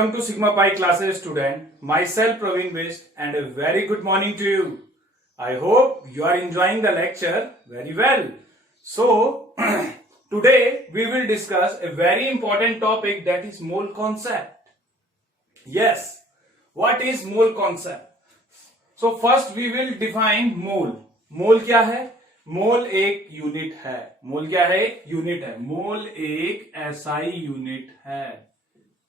Welcome to Sigma Pi classes student. Myself Praveen Best and a very good morning to you. I hope you are enjoying the lecture very well. So today we will discuss a very important topic, that is mole concept. Yes, what is mole concept? So first we will define mole. Mole क्या है? मोल एक unit है. मोल क्या है? Unit है. मोल एक SI unit है.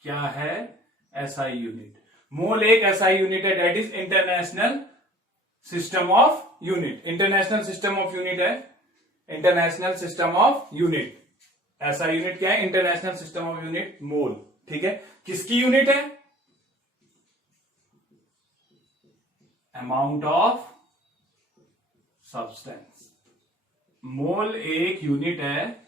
क्या है? SI unit. मोल एक एसआई यूनिट है, that is international system of unit. International system of unit है. International system of unit. SI unit क्या है? International system of unit mole. ठीक है. किसकी यूनिट है? Amount of substance. मोल एक यूनिट है,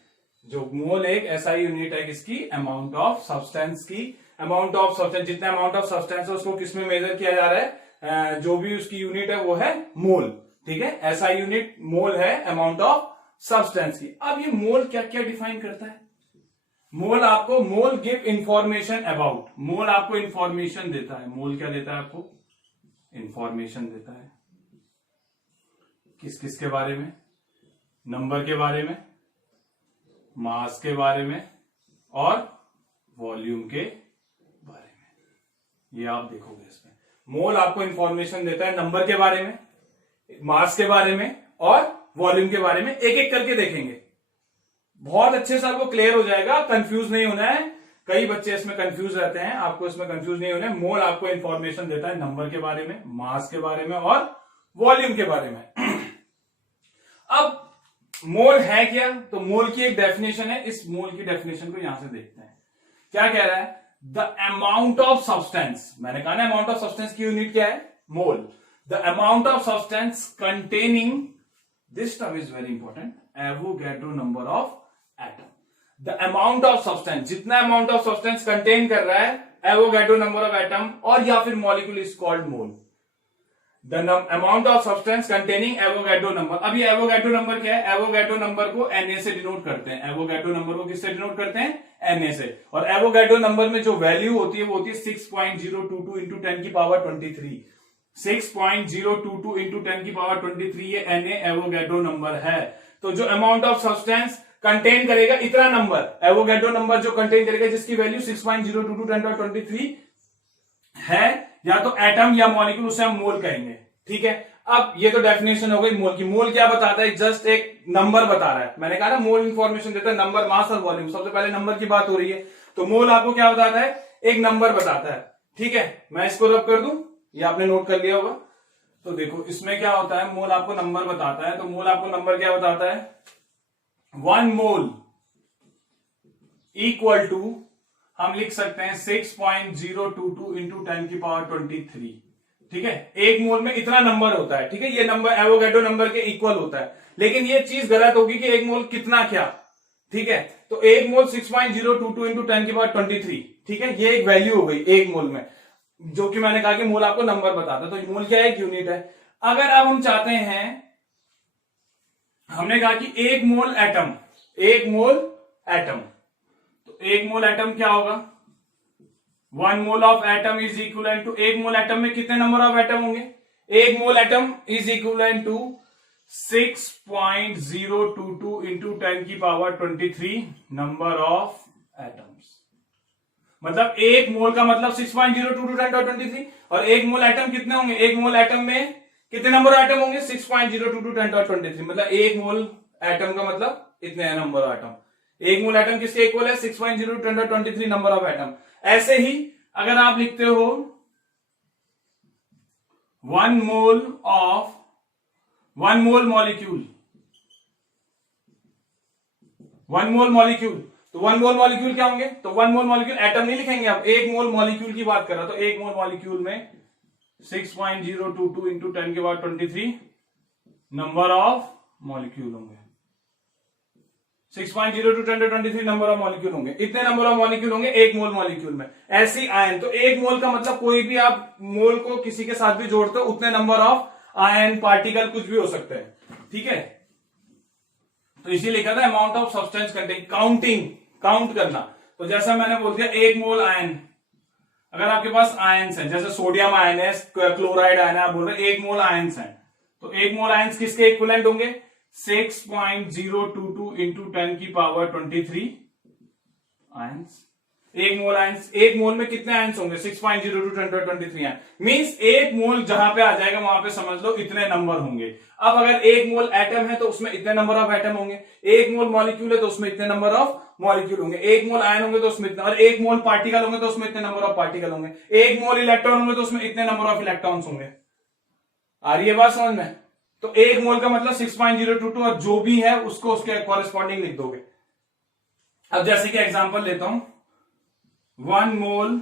जो मोल एक एसआई यूनिट है किसकी? अमाउंट ऑफ सब्सटेंस की. अमाउंट ऑफ सब्सटेंस, जितना अमाउंट ऑफ सब्सटेंस है उसको किसमें मेजर किया जा रहा है? जो भी उसकी यूनिट है वो है मोल. ठीक है. एसआई यूनिट मोल है अमाउंट ऑफ सब्सटेंस की. अब ये मोल क्या क्या डिफाइन करता है? मोल आपको, मोल गिव इंफॉर्मेशन अबाउट. मोल आपको इंफॉर्मेशन देता है. मोल क्या देता है आपको? इंफॉर्मेशन देता है. किस किस के बारे में? नंबर के बारे में, मास के बारे में और वॉल्यूम के बारे में. ये आप देखोगे इसमें. मोल आपको इंफॉर्मेशन देता है नंबर के बारे में, मास के बारे में और वॉल्यूम के बारे में. एक एक करके देखेंगे, बहुत अच्छे से आपको क्लियर हो जाएगा. कंफ्यूज नहीं होना है. कई बच्चे इसमें कंफ्यूज रहते हैं, आपको इसमें कंफ्यूज नहीं होना है. मोल आपको इंफॉर्मेशन देता है नंबर के बारे में, मास के बारे में और वॉल्यूम के बारे में. अब मोल है क्या? तो मोल की एक डेफिनेशन है. इस मोल की डेफिनेशन को यहां से देखते हैं. क्या कह रहा है? The amount of substance. मैंने कहा ना अमाउंट ऑफ सब्सटेंस की यूनिट क्या है? Mole. The amount of substance containing, this term is very important, Avogadro number of atom. The amount of substance, जितना अमाउंट ऑफ सब्सटेंस कंटेन कर रहा है एवोगैड्रो नंबर ऑफ एटम और या फिर molecule is called mole. The amount of substance containing Avogadro number. अब ये Avogadro number क्या है? एवोगैड्रो नंबर को Na से डिनोट करते हैं. एवोगैड्रो नंबर को किससे डिनोट करते हैं? Na से. और एवोगैड्रो नंबर में जो वैल्यू होती है वो होती है 6.022 इंटू 10 की पावर 23. 6.022 इंटू 10 की पावर 23 ये Na एवोगैड्रो नंबर है. तो जो अमाउंट ऑफ सब्सटेंस कंटेन करेगा इतना नंबर, एवोगैड्रो नंबर जो कंटेन करेगा जिसकी वैल्यू 6.022 1023 है, या तो एटम या मॉलिक्यूल, उसे हम मोल कहेंगे. ठीक है. अब ये तो डेफिनेशन हो गई मोल की. मोल क्या बताता है? जस्ट एक नंबर बता रहा है. मैंने कहा ना मोल इंफॉर्मेशन देता है नंबर, मास और वॉल्यूम. सबसे पहले नंबर की बात हो रही है, तो मोल आपको क्या बताता है? एक नंबर बताता है. ठीक है. मैं इसको रब कर दूं, ये आपने नोट कर लिया होगा. तो देखो इसमें क्या होता है, मोल आपको नंबर बताता है. तो मोल आपको नंबर क्या बताता है? 1 मोल इक्वल टू, हम लिख सकते हैं 6.022 इंटू 10 की पावर 23. ठीक है. एक मोल में इतना नंबर होता है. ठीक है. ये नंबर एवोगैड्रो नंबर के इक्वल होता है. लेकिन ये चीज गलत होगी कि एक मोल कितना क्या. ठीक है. तो एक मोल 6.022 इंटू 10 की पावर 23. ठीक है. ये एक वैल्यू हो गई एक मोल में, जो कि मैंने कहा कि मोल आपको नंबर बताता है. तो मोल क्या है? एक यूनिट है. अगर अब हम चाहते हैं, हमने कहा कि एक मोल एटम, एक मोल एटम, तो एक मोल एटम क्या होगा? 1 mole of atom is equal to, एक मोल एटम में कितने नंबर ऑफ एटम होंगे? एक mole atom is equal to 6.022 into 10 की पावर 23 नंबर ऑफ एटम्स. मतलब एक मोल का मतलब 6.022 10 पावर 23. और एक मोल एटम कितने होंगे? एक मोल एटम में कितने नंबर एटम होंगे? 6.022 10 पावर 23. मतलब एक मोल एटम का मतलब इतने नंबर एटम. एक मोल एटम किसके इक्वल है? 6.0 10 पावर 23 नंबर ऑफ एटम. ऐसे ही अगर आप लिखते हो 1 mole of 1 mole molecule, 1 mole molecule, तो 1 मोल मॉलिक्यूल क्या होंगे? तो 1 मोल मॉलिक्यूल, एटम नहीं लिखेंगे आप, एक मोल मॉलिक्यूल की बात कर रहा. तो एक मोल मॉलिक्यूल में 6.022 इंटू 10 की पावर 23 नंबर ऑफ मॉलिक्यूल होंगे. 6.022 10 to 23 नंबर ऑफ मॉलिक्यूल होंगे. इतने नंबर ऑफ मॉलिक्यूल होंगे एक मोल मॉलिक्यूल में. ऐसी आयन, तो एक मोल का मतलब कोई भी आप मोल को किसी के साथ भी जोड़ते हो उतने नंबर ऑफ आयन, पार्टिकल कुछ भी हो सकते हैं. ठीक है. तो इसीलिए लिखा था amount of substance contain, counting, count करना. तो जैसा मैंने बोल दिया एक मोल आयन, अगर आपके पास आयंस है, जैसे सोडियम आयन है, क्लोराइड आयन है, आप बोल रहे हैं 1 मोल आयंस है, तो 1 मोल आयंस किसके इक्विवेलेंट होंगे? 6.022 इंटू 10 की पावर 23 आयंस। 1 मोल आयंस, 1 मोल में कितने आयंस होंगे? 6.022 10 23 आयन। मींस 1 मोल जहां पे आ जाएगा वहां पे समझ लो इतने नंबर होंगे। अब अगर 1 मोल एटम है तो उसमें इतने नंबर ऑफ एटम होंगे, 1 मोल मॉलिक्यूल है तो उसमें इतने नंबर ऑफ मॉलिक्यूल होंगे, 1 मोल आयन होंगे तो उसमें इतने, और 1 मोल पार्टिकल होंगे तो उसमें इतने नंबर ऑफ पार्टिकल होंगे, 1 मोल इलेक्ट्रॉन होंगे तो उसमें इतने नंबर ऑफ इलेक्ट्रॉन्स होंगे। आ रही है बात समझ में? तो 1 मोल का मतलब 6.022 और जो भी है उसको उसके कॉरेस्पॉन्डिंग लिख दोगे। अब जैसे कि एग्जांपल लेता हूं, 1 mole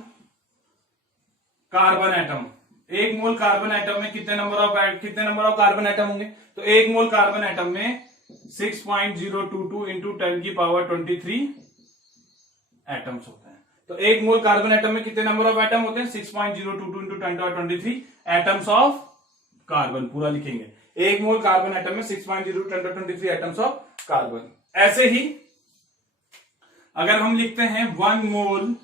carbon atom, 1 mole carbon atom में कितने नंबर ऑफ कार्बन एटम होंगे? तो 1 मोल कार्बन एटम में 6.022 इंटू 10 की पावर 23 एटम्स होते हैं। तो 1 मोल कार्बन एटम में कितने नंबर ऑफ एटम होते हैं? 6.022 इंटू 10 की पावर 23 एटम्स ऑफ कार्बन, पूरा लिखेंगे। 1 मोल कार्बन एटम में 6.022 10 की पावर 23 एटम्स ऑफ कार्बन। ऐसे ही अगर हम लिखते हैं 1 मोल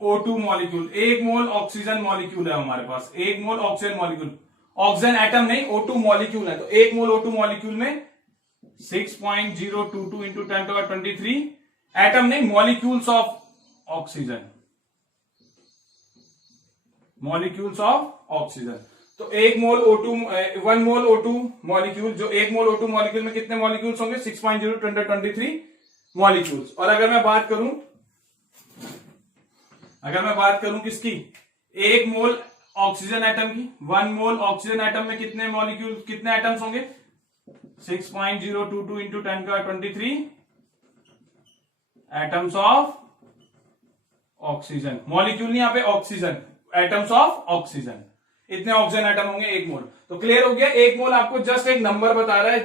O2 मॉलिक्यूल, 1 मोल ऑक्सीजन मॉलिक्यूल है हमारे पास, 1 मोल ऑक्सीजन मॉलिक्यूल, ऑक्सीजन एटम नहीं, O2 मॉलिक्यूल है, तो 1 मोल O2 मॉलिक्यूल में 6.022 इंटू 10 की पावर 23 एटम नहीं, molecules of oxygen, molecules of oxygen. तो 1 मोल O2, 1 मोल O2 मॉलिक्यूल, जो 1 मोल O2 मॉलिक्यूल में कितने मॉलिक्यूल्स होंगे? 6.023 मॉलिक्यूल्स। और अगर मैं बात करूं किसकी? 1 मोल ऑक्सीजन एटम की, 1 मोल ऑक्सीजन एटम में कितने मॉलिक्यूल, कितने एटम्स होंगे? 6.022 इंटू 10 की power 23 atoms of oxygen, molecule नहीं यहां पे, ऑक्सीजन, एटम्स ऑफ ऑक्सीजन, इतने ऑक्सीजन एटम होंगे 1 मोल। तो क्लियर हो गया, 1 मोल आपको जस्ट एक नंबर बता रहा है,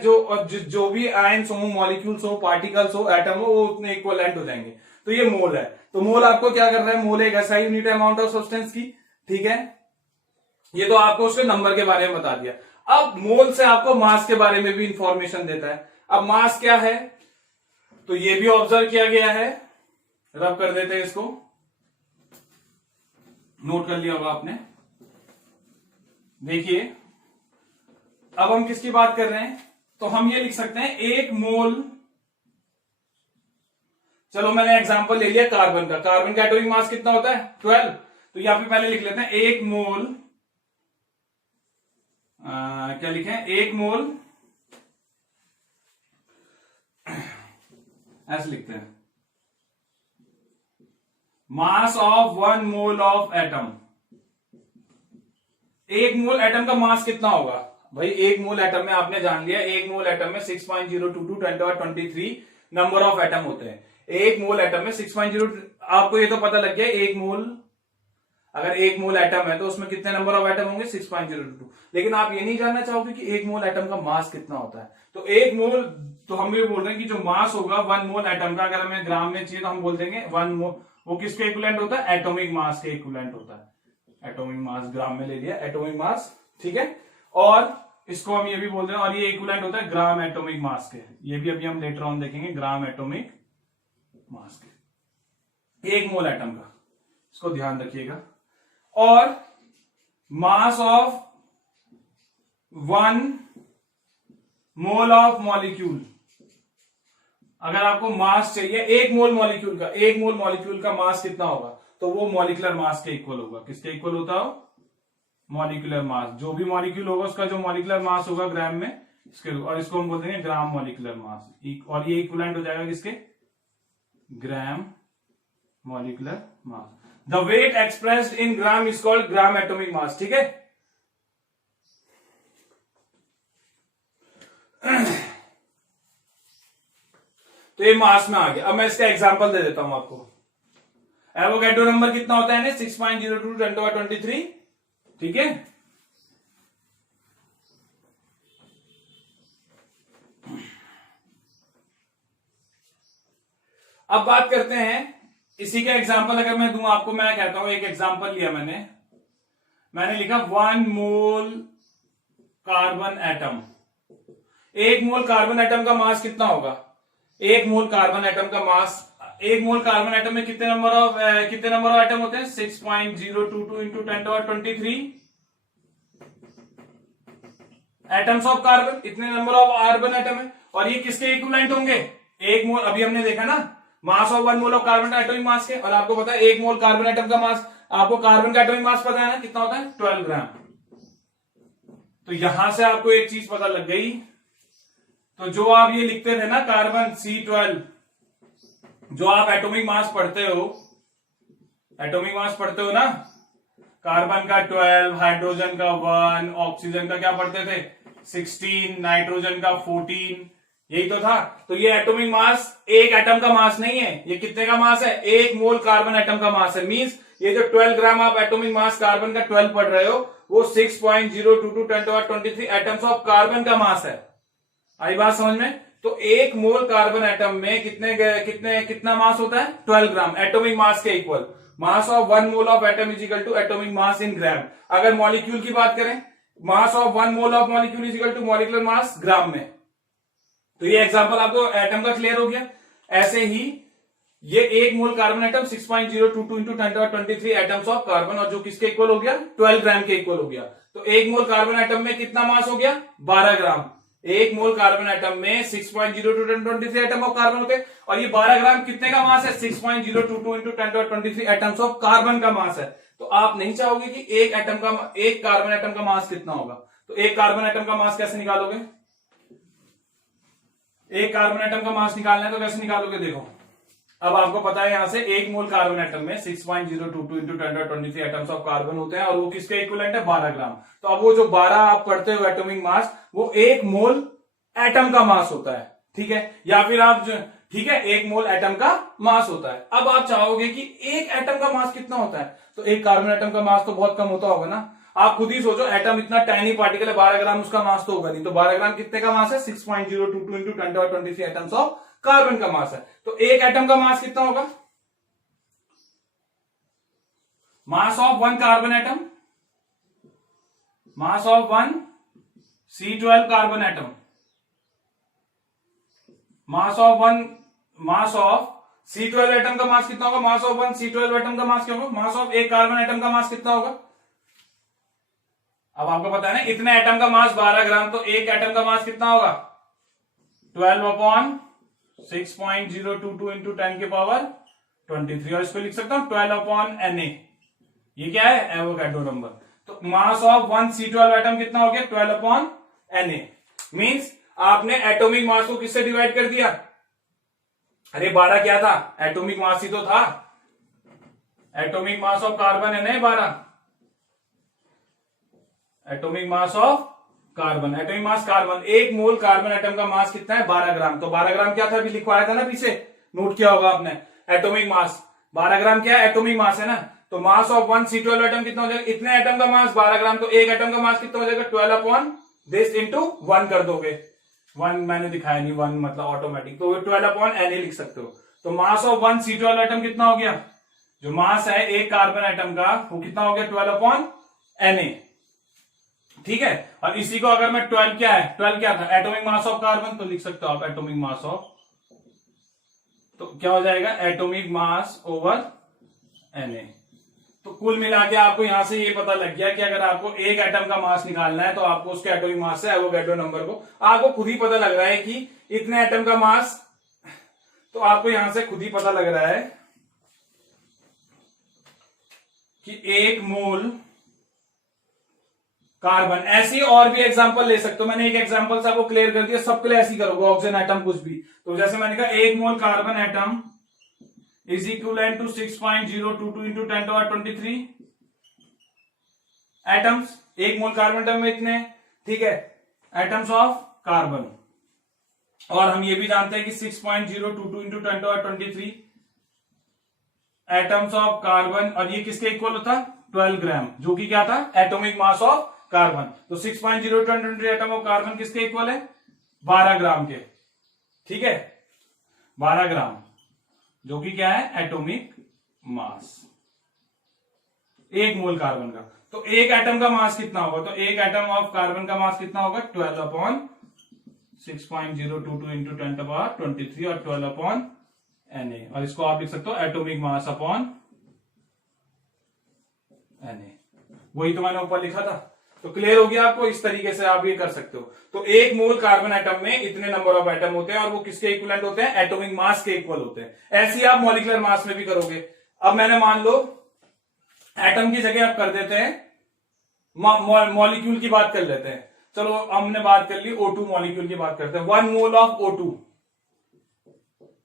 जो भी आयंस हो, मॉलिक्यूल्स हो, पार्टिकल्स हो, एटम हो, वो उतने इक्वलेंट हो जाएंगे। तो ये मोल है। तो मोल आपको क्या कर रहा है? मोल एक ऐसा यूनिट है अमाउंट ऑफ सब्सटेंस की, ठीक है। ये तो आपको उसके नंबर के बारे में बता दिया। अब मोल से आपको मास के बारे में भी इंफॉर्मेशन देता है। अब मास क्या है तो ये भी ऑब्जर्व किया गया है, रब कर देते हैं इसको, नोट कर लिया होगा आपने। देखिए अब हम किसकी बात कर रहे हैं, तो हम ये लिख सकते हैं 1 मोल, चलो मैंने एग्जांपल ले लिया कार्बन का, कार्बन का एटॉमिक मास कितना होता है? 12। तो यहां पे पहले लिख लेते हैं 1 मोल, क्या लिखें? 1 मोल, ऐसे लिखते हैं, मास of 1 mole of atom. 1 mole atom का मास कितना होगा भाई? 1 मोल एटम में आपने जान लिया, 1 मोल एटम में 6.022 10 की पावर 23 नंबर ऑफ एटम होते हैं। 1 मोल एटम में 6.0, आपको ये तो पता लग गया 1 मोल, अगर 1 मोल एटम है तो उसमें कितने नंबर ऑफ एटम होंगे? 6.022। लेकिन आप ये नहीं जानना चाहोगे कि 1 मोल एटम का मास कितना होता है। तो 1 मोल, तो हम ये बोल रहे हैं कि जो मास होगा 1 मोल एटम का, अगर हमें ग्राम में चाहिए तो हम बोल देंगे 1 मोल, वो किसके इक्विवेलेंट होता है? एटॉमिक मास के इक्विवेलेंट होता है। एटॉमिक मास ग्राम में ले लिया, एटॉमिक मास, ठीक है। और इसको हम ये भी बोल रहे हैं, और ये इक्विवेलेंट होता है ग्राम एटॉमिक मास के, ये भी अभी हम लेटर ऑन देखेंगे, ग्राम एटॉमिक मास के 1 मोल एटम का, इसको ध्यान रखिएगा। और मास ऑफ 1 मोल ऑफ मॉलिक्यूल, अगर आपको मास चाहिए 1 मोल मॉलिक्यूल का, 1 मोल मॉलिक्यूल का मास कितना होगा? तो वो मॉलिक्यूलर मास के इक्वल होगा। किसके इक्वल होता हो? मॉलिक्यूलर मास, जो भी मॉलिक्यूल होगा उसका जो मॉलिक्यूलर मास होगा ग्राम में, इसके, और इसको हम बोलते हैं ग्राम मॉलिक्यूलर मास, और ये इक्विवेलेंट हो जाएगा किसके? Gram molecular mass. The weight expressed in gram is called gram atomic mass, ठीक है। तो ये मास में आ गया। अब मैं इसका एग्जांपल दे देता हूं आपको। एवोगैड्रो नंबर कितना होता है? 6.022 10 की पावर 23, ठीक है। अब बात करते हैं इसी का एग्जांपल, अगर मैं दूं आपको, मैं कहता हूं एक एग्जांपल लिया मैंने लिखा 1 mole carbon atom. 1 mole carbon atom का मास कितना होगा? 1 मोल कार्बन एटम का मास एक मोल कार्बन एटम में कितने नंबर ऑफ एटम होते हैं? 6.022 इंटू 10⁻23 एटम्स ऑफ कार्बन, इतने नंबर ऑफ कार्बन एटम है। और ये किसके इक्विवेलेंट होंगे? एक मोल, अभी हमने देखा ना, मास of 1 mole of carbon atomic mass के, और आपको पता है 1 मोल कार्बन एटम का मास, आपको कार्बन का एटॉमिक मास पता है ना कितना होता है? 12 ग्राम। तो यहां से आपको एक चीज पता लग गई। तो जो आप ये लिखते थे ना कार्बन C12, जो आप एटॉमिक मास पढ़ते हो, ना, कार्बन का 12, हाइड्रोजन का 1, ऑक्सीजन का क्या पढ़ते थे? 16, नाइट्रोजन का 14, यही तो था। तो ये एटॉमिक मास एक एटम का मास नहीं है, ये कितने का मास है? 1 मोल कार्बन एटम का मास है। मींस ये जो 12 ग्राम आप एटॉमिक मास कार्बन का 12 पढ़ रहे हो, वो 6.022 10⁻23 एटम्स ऑफ कार्बन का मास है। आई बात समझ में? तो 1 मोल कार्बन एटम में कितना मास होता है? 12 ग्राम, एटॉमिक मास के equal. Mass of 1 mole of atom is equal to atomic mass in gram. अगर मॉलिक्यूल की बात करें, mass of 1 mole of molecule is equal to molecular mass gram में। तो ये एग्जांपल आपको एटम का क्लियर हो गया। ऐसे ही ये 1 mole carbon atom 6.022 into 10⁻23 atoms of carbon, और जो किसके इक्वल हो गया? 12 ग्राम के इक्वल हो गया। तो 1 मोल कार्बन एटम में कितना मास हो गया? 12 ग्राम। 1 मोल कार्बन एटम में 6.022 10⁻23 एटम ऑफ कार्बन होते हैं, और ये 12 ग्राम कितने का मास है? 6.022 इंटू 10⁻23 एटम्स ऑफ कार्बन का मास है। तो आप नहीं चाहोगे कि एक कार्बन एटम का मास कितना होगा? तो एक कार्बन एटम का मास कैसे निकालोगे? एक कार्बन एटम का मास निकालना है तो कैसे निकालोगे? देखो, अब आपको पता है यहां से 1 मोल कार्बन एटम में 6.022 इंटू 10⁻23 एटम्स ऑफ कार्बन होते हैं, और वो किसके इक्विवेलेंट है? 12 ग्राम। तो अब वो जो 12 आप पढ़ते हो एटॉमिक मास, वो 1 मोल एटम का मास होता है, ठीक है? या फिर आप ठीक है, 1 मोल एटम का मास होता है। अब आप चाहोगे कि एक एटम का मास कितना होता है, तो एक कार्बन एटम का मास तो बहुत कम होता होगा ना। आप खुद ही सोचो, एटम इतना टाइनी पार्टिकल है, 12 ग्राम उसका मास तो होगा नहीं। तो 12 ग्राम कितने का मास है? 6.022 इंटू 10⁻23 एटम्स ऑफ कार्बन का मास है। तो एक एटम का मास कितना होगा? मास of 1 carbon atom, mass of 1 C12 carbon atom, mass of C12 atom का मास कितना होगा? मास ऑफ 1 C12 एटम का मास क्या होगा? मास ऑफ एक कार्बन एटम का मास कितना होगा? अब आपको पता है ना, इतने एटम का मास 12 ग्राम, तो एक एटम का मास कितना होगा? 12/6.022 इंटू 10⁻23, और इसको लिख सकता हूं 12/Na। ये क्या है? Avogadro number. तो मास ऑफ 1 C12 एटम कितना हो गया? 12/Na। मींस आपने एटॉमिक मास को किससे डिवाइड कर दिया? अरे 12 क्या था? एटॉमिक मास ही तो था। एटॉमिक मास ऑफ कार्बन है ना 12, atomic mass of carbon, atomic mass carbon, 1 mole carbon atom का मास कितना है? 12 ग्राम। तो 12 ग्राम क्या था? अभी लिखवाया था ना पीछे, नोट किया होगा आपने। एटॉमिक मास 12 ग्राम क्या है? एटॉमिक मास है ना। तो मास ऑफ 1 C12 एटम कितना हो जाएगा? इतने एटम का मास 12 ग्राम, तो एक एटम का मास कितना हो जाएगा? 12/this इंटू 1 कर दोगे। 1 मैंने दिखाया नहीं, 1 मतलब ऑटोमेटिक, तो 12/Na लिख सकते हो। तो मास ऑफ 1 C12 एटम कितना हो गया? जो मास है एक कार्बन एटम का, वो कितना हो गया? 12/Na, ठीक है। और इसी को अगर मैं 12 क्या है? 12 क्या था? एटॉमिक मास ऑफ कार्बन, तो लिख सकते हो आप एटॉमिक मास ऑफ, तो क्या हो जाएगा? Atomic mass over Na। तो कुल मिला के आपको यहां से ये पता लग गया कि अगर आपको एक एटम का मास निकालना है, तो आपको उसके एटॉमिक मास से एवोगाड्रो नंबर को, आपको खुद ही पता लग रहा है कि इतने एटम का मास, तो आपको यहां से खुद ही पता लग रहा है कि 1 मोल कार्बन। ऐसी और भी एग्जांपल ले सकते हो, मैंने एक एग्जांपल से आपको क्लियर कर दिया, सबके लिए ऐसी करोगे, ऑक्सीजन एटम कुछ भी। तो जैसे मैंने कहा 1 mole carbon atom is equivalent to 6.022 into 10⁻23 atoms. 1 mole carbon atom में इतने, ठीक है, एटम्स ऑफ कार्बन। और हम ये भी जानते हैं कि 6.022 इंटू 10⁻23 एटम्स ऑफ कार्बन, और ये किसके इक्वल होता? 12 ग्राम, जो कि क्या था? Atomic mass of carbon. तो 6.022 एटम ऑफ कार्बन किसके इक्वल है? 12 ग्राम के, ठीक है, 12 ग्राम, जो कि क्या है? एटॉमिक मास 1 मोल कार्बन का। तो एक एटम का मास कितना होगा? तो एक एटम ऑफ कार्बन का मास कितना होगा? 12/6.022 इंटू 10⁻23 और 12/Na। Na, और इसको आप लिख सकते हो एटॉमिक मास अपॉन Na। वही तो मैंने ऊपर लिखा था। तो क्लियर हो गया आपको, इस तरीके से आप ये कर सकते हो। तो एक मोल कार्बन एटम में इतने नंबर ऑफ एटम होते हैं और वो किसके इक्विवेलेंट होते हैं, एटॉमिक मास के इक्वल होते हैं। ऐसे ही आप मॉलिक्यूलर मास में भी करोगे। अब मैंने मान लो एटम की जगह आप कर देते हैं मॉलिक्यूल की बात कर लेते हैं। चलो हमने बात कर ली O2 मॉलिक्यूल की बात करते हैं। 1 mole of O2,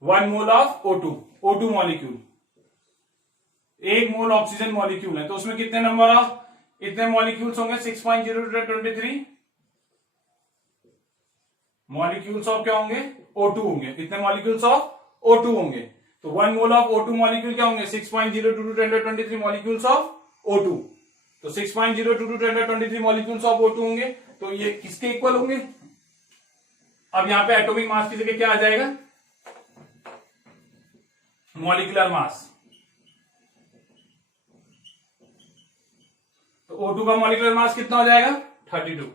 1 mole of O2 molecule, 1 mole oxygen molecule है, तो उसमें कितने नंबर ऑफ, इतने मॉलिक्यूल्स होंगे 6.023 मॉलिक्यूल्स ऑफ क्या होंगे, O2 होंगे। इतने मॉलिक्यूल्स ऑफ O2 होंगे। तो 1 मोल ऑफ O2 मॉलिक्यूल क्या होंगे, 6.022 मॉलिक्यूल्स ऑफ O2। तो 6.022 मॉलिक्यूल्स ऑफ O2 होंगे, तो ये किसके इक्वल होंगे। अब यहां पे एटॉमिक मास की जगह क्या आ जाएगा, मॉलिक्यूलर मास। तो O2 का मॉलिक्यूलर मास कितना हो जाएगा, 32।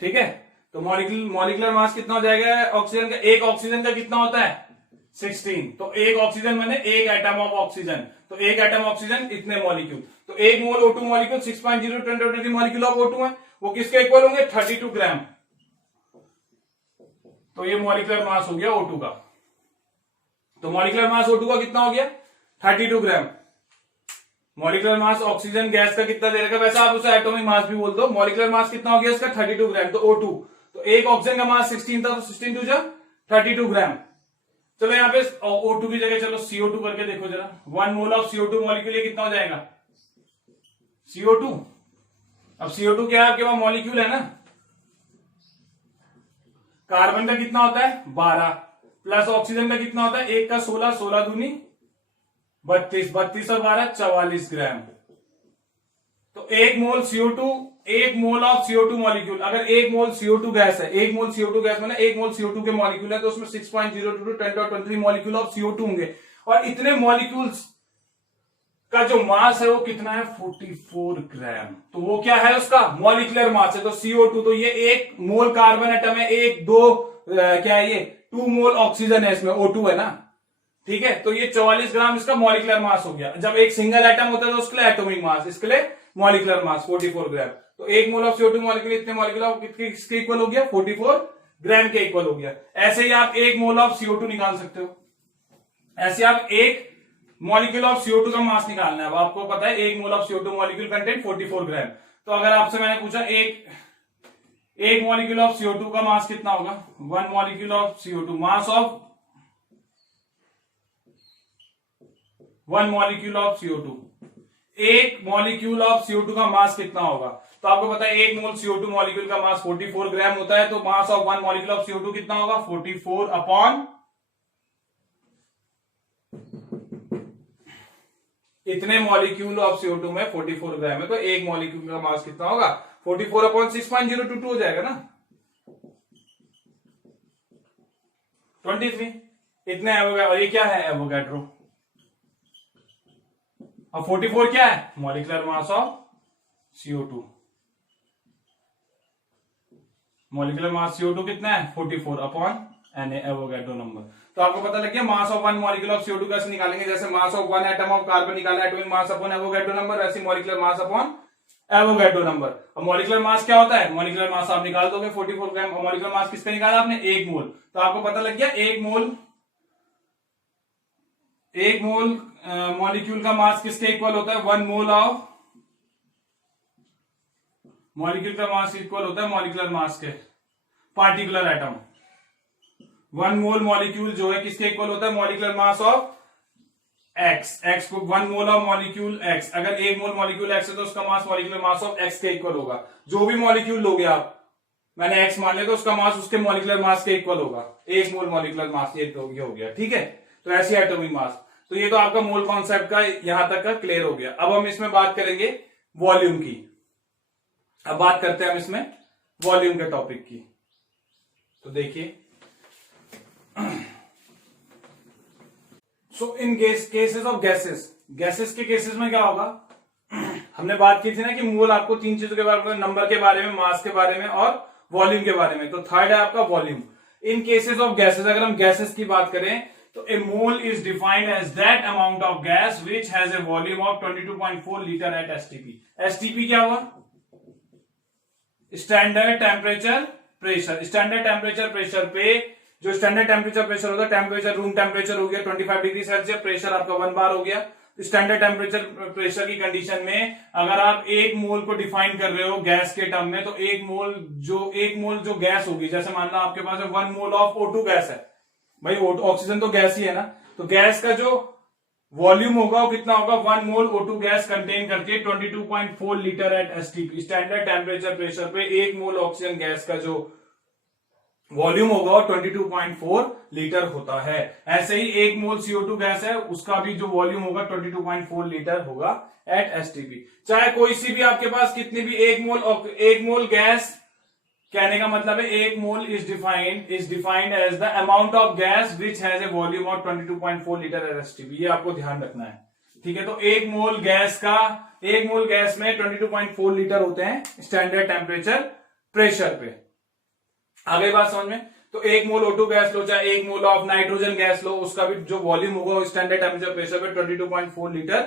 ठीक है, तो मॉलिक्यूलर मास कितना हो जाएगा ऑक्सीजन का, एक ऑक्सीजन का कितना होता है 16। तो एक ऑक्सीजन माने एक एटम ऑफ ऑक्सीजन, तो एक एटम ऑक्सीजन इतने मॉलिक्यूल। तो एक मोल O2 molecule 6.023 molecule of O2 है, वो किसके इक्वल होंगे, 32 ग्राम। तो ये मॉलिक्यूलर मास हो गया O2 का। तो मॉलिक्यूलर मास O2 का कितना हो गया, 32 ग्राम। मॉलिक्यूलर मास ऑक्सीजन गैस का कितना दे रखा, वैसे आप उसे एटॉमिक मास भी बोल दो। मॉलिक्यूलर मास कितना हो गया इसका, 32 ग्राम। तो O2, तो एक ऑक्सीजन का मास 16 था, तो 16 टू जा 32 ग्राम। चलो यहाँ पे O2 की जगह चलो CO2 करके देखो जरा। 1 मोल ऑफ CO2 मॉलिक्यूल ये कितना हो जाएगा, CO2। अब CO2 क्या है आपके पास, मॉलिक्यूल है ना। कार्बन का कितना होता है 12, प्लस ऑक्सीजन का कितना होता है, एक का 16, 16 दूनी 32, 32 और 12 44 ग्राम। तो एक मोल CO2, एक मोल ऑफ CO2 मॉलिक्यूल, अगर एक मोल CO2 गैस है, एक मोल CO2 गैस माने एक मोल CO2 के मॉलिक्यूल है, तो उसमें 6.022 10⁻23 मॉलिक्यूल ऑफ CO2 होंगे। और इतने मॉलिक्यूल्स का जो मास है वो कितना है, 44 ग्राम। तो वो क्या है, उसका मॉलिक्यूलर मास है। तो CO2, तो ये एक मोल कार्बन एटम है, एक दो क्या है ये 2 मोल ऑक्सीजन है, इसमें O2 है ना। ठीक है, तो ये 44 ग्राम इसका मॉलिक्यूलर मास हो गया। जब एक सिंगल एटम होता है तो उसके लिए एटॉमिक मास, इसके लिए मॉलिक्यूलर मास 44 ग्राम। तो एक मोल ऑफ CO2 मॉलिक्यूल इतने मॉलिक्यूल ऑफ किसके इक्वल हो गया, 44 ग्राम के इक्वल हो गया। ऐसे ही आप एक मोल ऑफ CO2 निकाल सकते हो। ऐसे आप एक मॉलिक्यूल ऑफ CO2 का मास निकालना है। अब आपको पता है एक mole of CO2 molecule content 44 ग्राम। तो अगर आपसे मैंने पूछा एक मॉलिक्यूल ऑफ CO2 का मास कितना होगा, 1 molecule of CO2 mass of 1 molecule of CO2, एक मॉलिक्यूल ऑफ CO2 का मास कितना होगा। तो आपको पता है एक मोल CO2 मॉलिक्यूल का मास 44 ग्राम होता है। तो मास ऑफ 1 मॉलिक्यूल ऑफ CO2 कितना होगा, 44 अपॉन इतने मॉलिक्यूल ऑफ CO2 में 44 ग्राम है। तो एक मॉलिक्यूल का मास कितना होगा, 44 अपॉन 6.022 हो जाएगा ना, 23। इतने एवोगैड्रो, और ये क्या है एवोगैड्रो। अब 44 क्या है, molecular mass of CO2। Molecular mass CO2 कितना है, 44 अपॉन Na एवोगैड्रो नंबर। तो आपको पता लग गया मास ऑफ 1 मॉलिक्यूल ऑफ CO2 कैसे निकालेंगे। जैसे mass of 1 atom of carbon निकाला atomic mass upon Avogadro number, वैसे molecular mass upon Avogadro number. अब मॉलिक्यूलर मास क्या होता है, मॉलिक्यूलर मास आप निकाल दोगे 44 ग्राम। और मॉलिक्यूलर मास किसका निकाला आपने, 1 मोल। तो आपको पता लग गया एक मोल मॉलिक्यूल का मास किसके इक्वल होता है, 1 मोल ऑफ मॉलिक्यूल का मास इक्वल होता है मॉलिक्यूलर मास के पार्टिकुलर एटम। 1 मोल मॉलिक्यूल जो है किसके इक्वल होता है, मॉलिक्यूलर मास ऑफ एक्स को 1 मोल ऑफ मॉलिक्यूल एक्स। अगर 1 मोल मॉलिक्यूल एक्स है तो उसका मास मॉलिक्यूलर मास ऑफ एक्स के इक्वल होगा। जो भी मॉलिक्यूल लोगे आप, मैंने एक्स मान लिया तो उसका मास उसके मॉलिक्यूलर मास के इक्वल होगा। 1 मोल मॉलिक्यूलर मास ये तो ये हो गया। ठीक है, तो ऐसी एटॉमिक मास। तो ये तो आपका मोल कॉन्सेप्ट का यहां तक का क्लियर हो गया। अब हम इसमें बात करेंगे वॉल्यूम की। अब बात करते हैं हम इसमें वॉल्यूम के टॉपिक की। तो देखिए, सो इन केसेस ऑफ गैसेस के केसेस में क्या होगा, हमने बात की थी ना कि मोल आपको 3 चीजों के बारे में, नंबर के बारे में, मास के बारे में और वॉल्यूम के बारे में। तो थर्ड है आपका volume. In cases of gases, अगर हम गैसेस की बात करें तो a mole is defined as that amount of gas which has a volume of 22.4 litre at STP. STP क्या हुआ? Standard temperature pressure. Standard temperature pressure पे, जो स्टैंडर्ड टेम्परेचर प्रेशर होता है, टेम्परेचर रूम टेम्परेचर हो गया 25 डिग्री सेल्सियस, प्रेशर आपका 1 बार हो गया। स्टैंडर्ड टेम्परेचर प्रेशर की कंडीशन में अगर आप एक मोल को डिफाइन कर रहे हो गैस के टर्म में, तो एक मोल जो गैस होगी, जैसे मान लो आपके पास 1 मोल ऑफ O2 गैस है, भाई ऑक्सीजन तो गैस ही है ना, तो गैस का जो वॉल्यूम होगा वो कितना होगा? 1 मोल O2 गैस कंटेन करती है 22.4 litre at STP. Standard temperature pressure पे 1 मोल ऑक्सीजन गैस का जो वॉल्यूम होगा 22.4 लीटर होता है। ऐसे ही 1 मोल CO2 गैस है, उसका भी जो वॉल्यूम होगा 22.4 लीटर होगा एट एसटीपी। चाहे कोई सी भी आपके पास कितनी भी 1 मोल गैस, कहने का मतलब है 1 mole is defined as the amount of gas which has a volume of 22.4 litre at STP. ये आपको ध्यान रखना है, ठीक है। तो 1 मोल गैस में 22.4 लीटर होते हैं स्टैंडर्ड टेम्परेचर प्रेशर पे। आगे बात समझ में? तो 1 मोल O2 गैस लो, चाहे 1 मोल ऑफ नाइट्रोजन गैस लो, उसका भी जो वॉल्यूम होगा स्टैंडर्ड टेम्परेचर प्रेशर पे 22.4 लीटर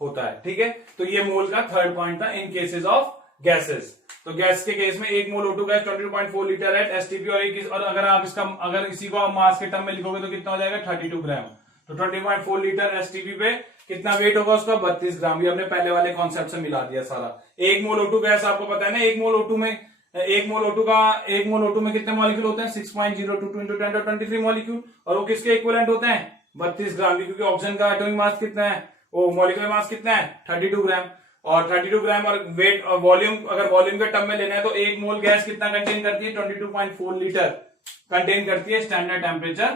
होता है, ठीक है। तो ये मोल का थर्ड पॉइंट था इन केसेस ऑफ गैसेस। तो गैस के केस में 1 मोल O2 gas 22.4 litre at STP, और अगर इसी को आप मास के टर्म में लिखोगे तो कितना हो जाएगा? 32 ग्राम। तो 20.4 लीटर एसटीपी पे कितना वेट होगा उसका? 32 ग्राम। ये हमने पहले वाले कॉन्सेप्ट से मिला दिया सारा। 1 मोल O2 गैस आपको पता है ना, 1 मोल O2 में कितने मॉलिक्यूल होते हैं? 6.022 into 10⁻23 मॉलिक्यूल। और वो किसके इक्विवेलेंट होते हैं? 32 ग्राम, क्योंकि ऑक्सीजन का एटॉमिक मास कितना है, वो मॉलिक्यूलर मास कितना है? 32 ग्राम। और 32 ग्राम और वेट और वॉल्यूम, अगर वॉल्यूम के टर्म में लेना है तो 1 मोल गैस कितना कंटेन करती है? 22.4 लीटर कंटेन करती है स्टैंडर्ड टेम्परेचर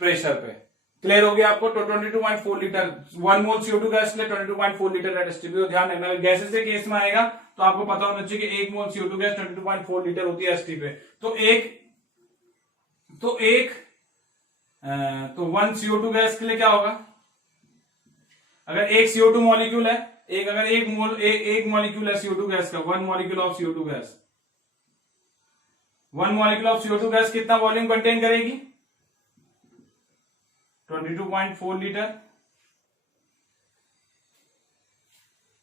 प्रेशर पे। क्लियर हो गया आपको? तो 22.4 लीटर 1 मोल CO2 गैस के लिए 22.4 लीटर एट एसटीपी। तो ध्यान रखना, गैसेस के केस में आएगा तो आपको पता होना चाहिए कि 1 मोल CO2 गैस 22.4 लीटर होती है एसटीपी पे। तो 1 CO2 गैस के लिए क्या होगा? अगर एक CO2 मॉलिक्यूल है, एक मॉलिक्यूल है CO2 गैस का, 1 molecule of CO2 gas, 1 molecule of CO2 gas कितना वॉल्यूम कंटेन करेगी? 22.4 लीटर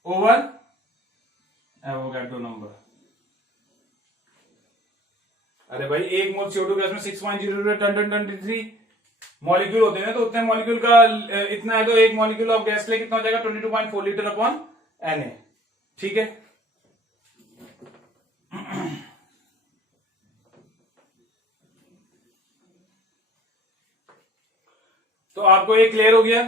ओवर एवोगैड्रो नंबर। अरे भाई 1 मोल CO2 गैस में 6.023 मॉलिक्यूल होते हैं, तो उतने मॉलिक्यूल का इतना है, तो 1 मॉलिक्यूल ऑफ गैस के लिए कितना हो जाएगा? 22.4 लीटर अपॉन Na, ठीक है। तो आपको ये क्लियर हो गया?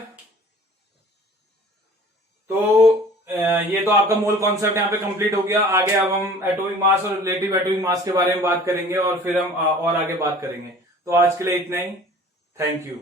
तो ये तो आपका मोल कॉन्सेप्ट यहाँ पे कंप्लीट हो गया। आगे अब हम एटॉमिक मास और रिलेटिव एटॉमिक मास के बारे में बात करेंगे, और फिर हम और आगे बात करेंगे। तो आज के लिए इतना ही। Thank you.